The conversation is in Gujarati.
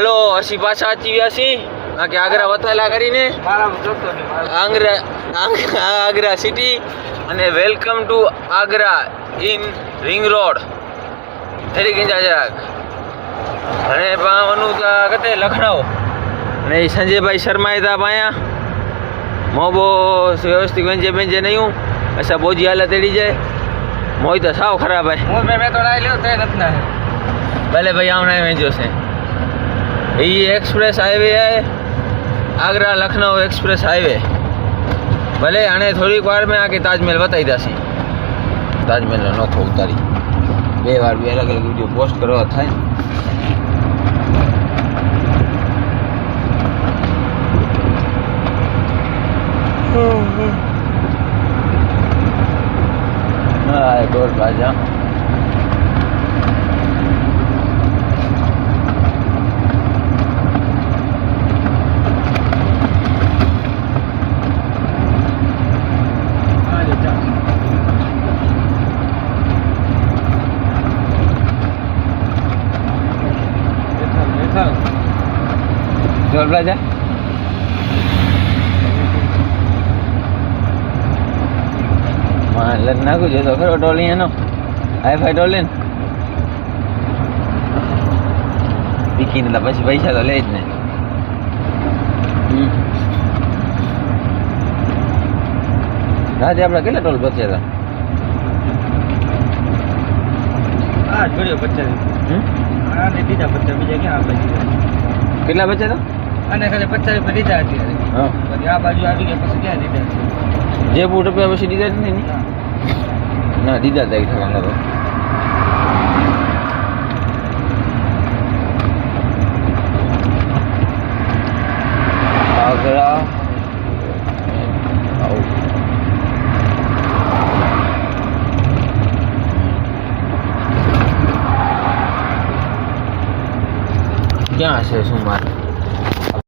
હલો અસી પાછા આચી ગયા છી કે આગ્રા વથાલા કરીને આગ્રા સિટી અને welcome to Agra in ring road થેરી ગંજા જરાક અને પાવાનું કતે લખનઉ અને સંજયભાઈ શર્મા था पाया मोबो व्यवस्थित वेंजे वेंजे नहीं हूँ ऐसा बोझी हालत एड़ी जाए मोई तो साव खराब है मैं तो लाई लो ते रखना है भले भाई आम नहीं वेंजो से ये एक्सप्रेस हाईवे है आगरा लखनऊ एक्सप्रेस हाईवे भले आने थोड़ी वार में आके ताजमहल बताई दासी ताजमहल नोखो उतारी बे वार भी अलग अलग वीडियो पोस्ट करवा था टोल प्लाजा टोल प्लाजा નાખું છે તો ખરો ટોલી એનો હાઈફાઈ ટોલી ને પીખીને પછી પૈસા તો લે જ ને રાતે આપણે કેટલા ટોલ બચ્યા હતા જોડ્યો 50 દીધા 50 બીજા ક્યાં આપણે કેટલા બચ્યા હતા અને ખાલી 50 રૂપિયા દીધા અત્યારે પછી આ બાજુ આવી ગયા પછી ક્યાં દીધા જે બૂટ રૂપિયા પછી દીધા જ નહીં ના દીધા હતા ઠાકાના તો આગ્રા ક્યાં છે શું મારે